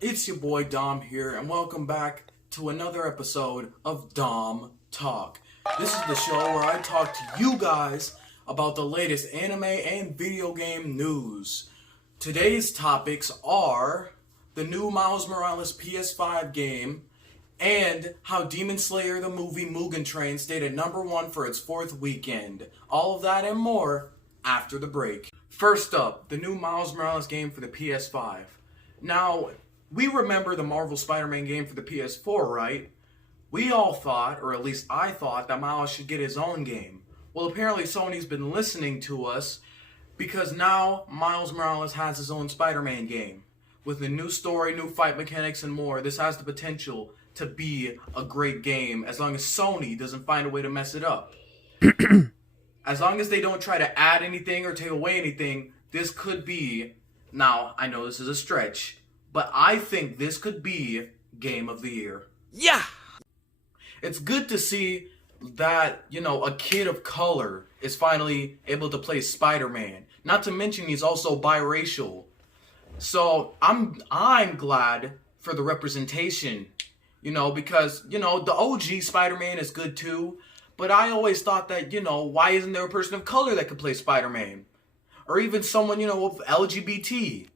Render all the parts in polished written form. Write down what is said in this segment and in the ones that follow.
It's your boy Dom here, and welcome back to another episode of Dom Talk. This is the show where I talk to you guys about the latest anime and video game news. Today's topics are the new Miles Morales PS5 game and how Demon Slayer the movie Mugen Train stayed at #1 for its fourth weekend. All of that and more after the break. First up, the new Miles Morales game for the PS5. Now, we remember the Marvel Spider-Man game for the PS4, right? We all thought, or at least I thought, that Miles should get his own game. Well, apparently Sony's been listening to us because now Miles Morales has his own Spider-Man game. With a new story, new fight mechanics, and more, this has the potential to be a great game as long as Sony doesn't find a way to mess it up. As long as they don't try to add anything or take away anything, this could be, now I know this is a stretch, but I think this could be Game of the Year. Yeah! It's good to see that, a kid of color is finally able to play Spider-Man. Not to mention he's also biracial. So I'm glad for the representation, because, the OG Spider-Man is good too. But I always thought that, why isn't there a person of color that could play Spider-Man? Or even someone, with LGBT.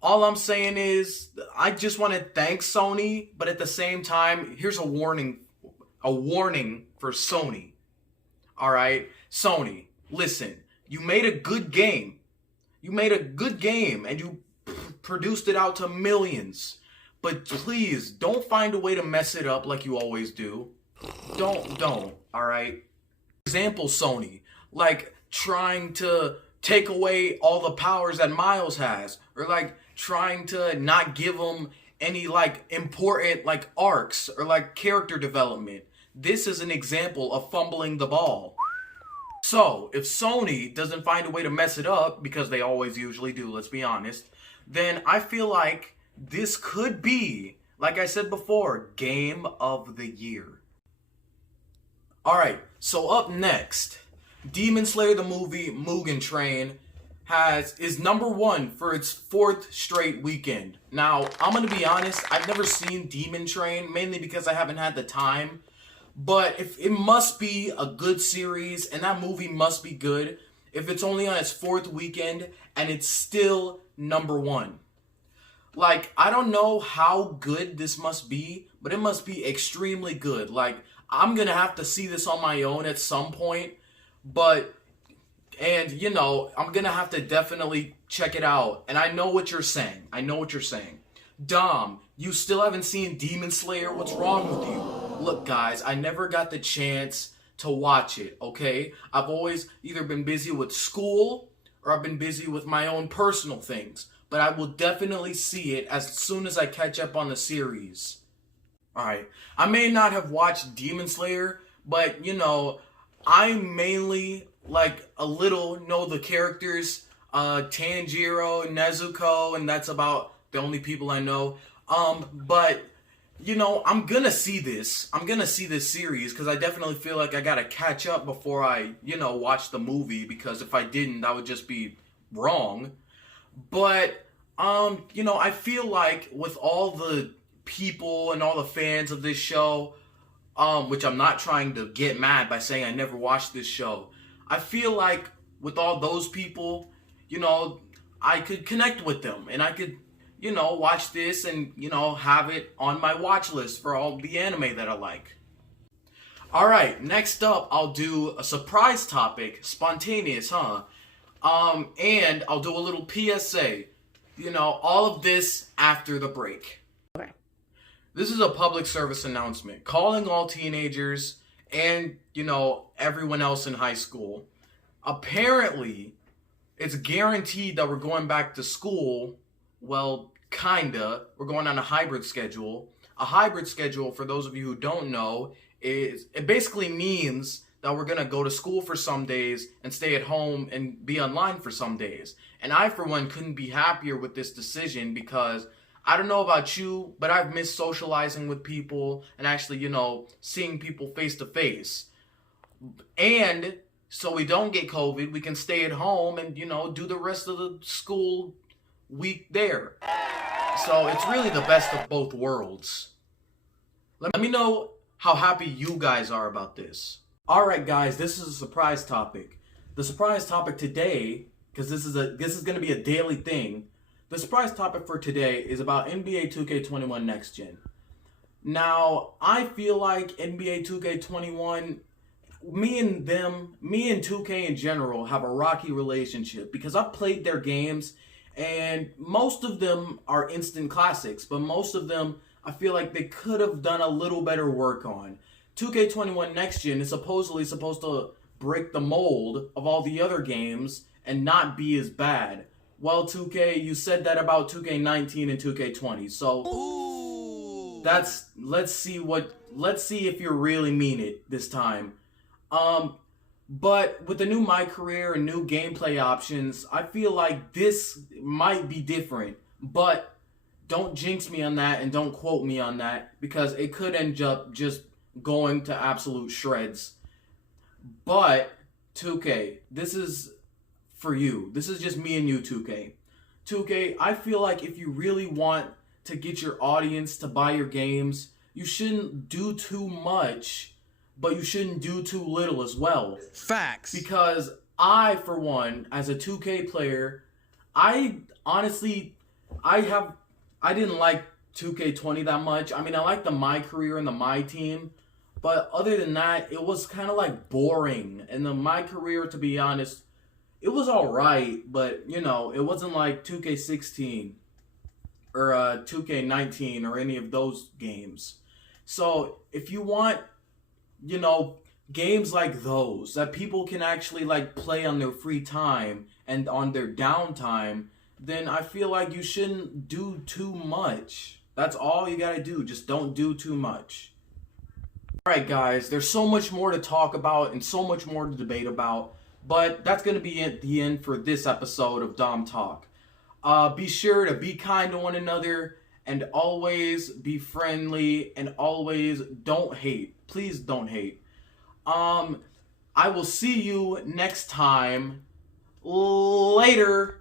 All I'm saying is, I just want to thank Sony, but at the same time, here's a warning for Sony. Alright? Sony, listen, you made a good game. And you produced it out to millions. But please, don't find a way to mess it up like you always do. Don't, alright? Example, Sony, like trying to take away all the powers that Miles has, or like trying to not give him any important arcs or character development. This is an example of fumbling the ball. So, if Sony doesn't find a way to mess it up, because they always usually do, let's be honest, then I feel like this could be, like I said before, Game of the Year. Alright, so up next, Demon Slayer the movie Mugen Train is #1 for its fourth straight weekend. Now, I'm going to be honest, I've never seen Demon Train, mainly because I haven't had the time. But if it must be a good series, and that movie must be good, if it's only on its fourth weekend, and it's still #1. I don't know how good this must be, but it must be extremely good. I'm going to have to see this on my own at some point, I'm going to have to definitely check it out. And I know what you're saying. Dom, you still haven't seen Demon Slayer? What's wrong with you? Look, guys, I never got the chance to watch it, okay? I've always either been busy with school or I've been busy with my own personal things. But I will definitely see it as soon as I catch up on the series. Alright, I may not have watched Demon Slayer, but, I mainly, a little know the characters, Tanjiro, Nezuko, and that's about the only people I know. But, I'm gonna see this. I'm gonna see this series, because I definitely feel like I gotta catch up before I, watch the movie, because if I didn't, that would just be wrong. But, I feel like with all the people and all the fans of this show, which I'm not trying to get mad by saying I never watched this show, I feel like with all those people, I could connect with them, and I could, watch this and, have it on my watch list for all the anime that I like. Alright, next up, I'll do a surprise topic, spontaneous, huh? And I'll do a little PSA. All of this after the break. Okay. This is a public service announcement calling all teenagers and, everyone else in high school. Apparently, it's guaranteed that we're going back to school. Well, kinda. We're going on a hybrid schedule. A hybrid schedule, for those of you who don't know, it basically means that we're going to go to school for some days and stay at home and be online for some days. And I, for one, couldn't be happier with this decision because I don't know about you, but I've missed socializing with people and actually, seeing people face to face. And so we don't get COVID, we can stay at home and, do the rest of the school week there. So it's really the best of both worlds. Let me know how happy you guys are about this. Alright guys, this is a surprise topic. The surprise topic today, because this is going to be a daily thing, the surprise topic for today is about NBA 2K21 Next Gen. Now, I feel like NBA 2K21, me and 2K in general have a rocky relationship because I've played their games and most of them are instant classics, but most of them I feel like they could have done a little better work on. 2K21 Next Gen is supposedly supposed to break the mold of all the other games and not be as bad. Well, 2K, you said that about 2K19 and 2K20, so let's see if you really mean it this time. But with the new My Career and new gameplay options, I feel like this might be different. But don't jinx me on that and don't quote me on that because it could end up just going to absolute shreds. But 2K, this is for you. This is just me and you, 2K. 2K, I feel like if you really want to get your audience to buy your games, you shouldn't do too much, but you shouldn't do too little as well. Facts. Because I, for one, as a 2K player, I didn't like 2K20 that much. I mean, I like the My Career and the My Team, but other than that, it was kind of like boring. And the My Career, to be honest, it was alright, but, you know, it wasn't like 2K16 or 2K19 or any of those games. So, if you want, you know, games like those that people can actually, like, play on their free time and on their downtime, then I feel like you shouldn't do too much. That's all you gotta do. Just don't do too much. Alright guys, there's so much more to talk about and so much more to debate about, but that's gonna be at the end for this episode of Dom Talk. Be sure to be kind to one another and always be friendly and always don't hate. Please don't hate. I will see you next time. Later.